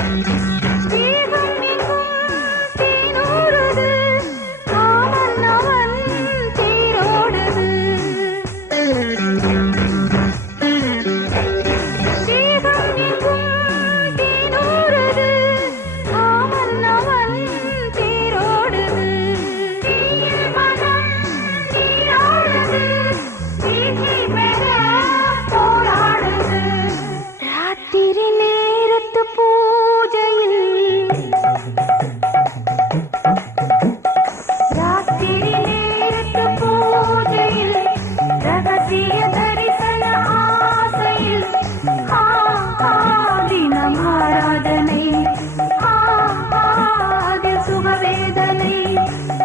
Bye. கடலை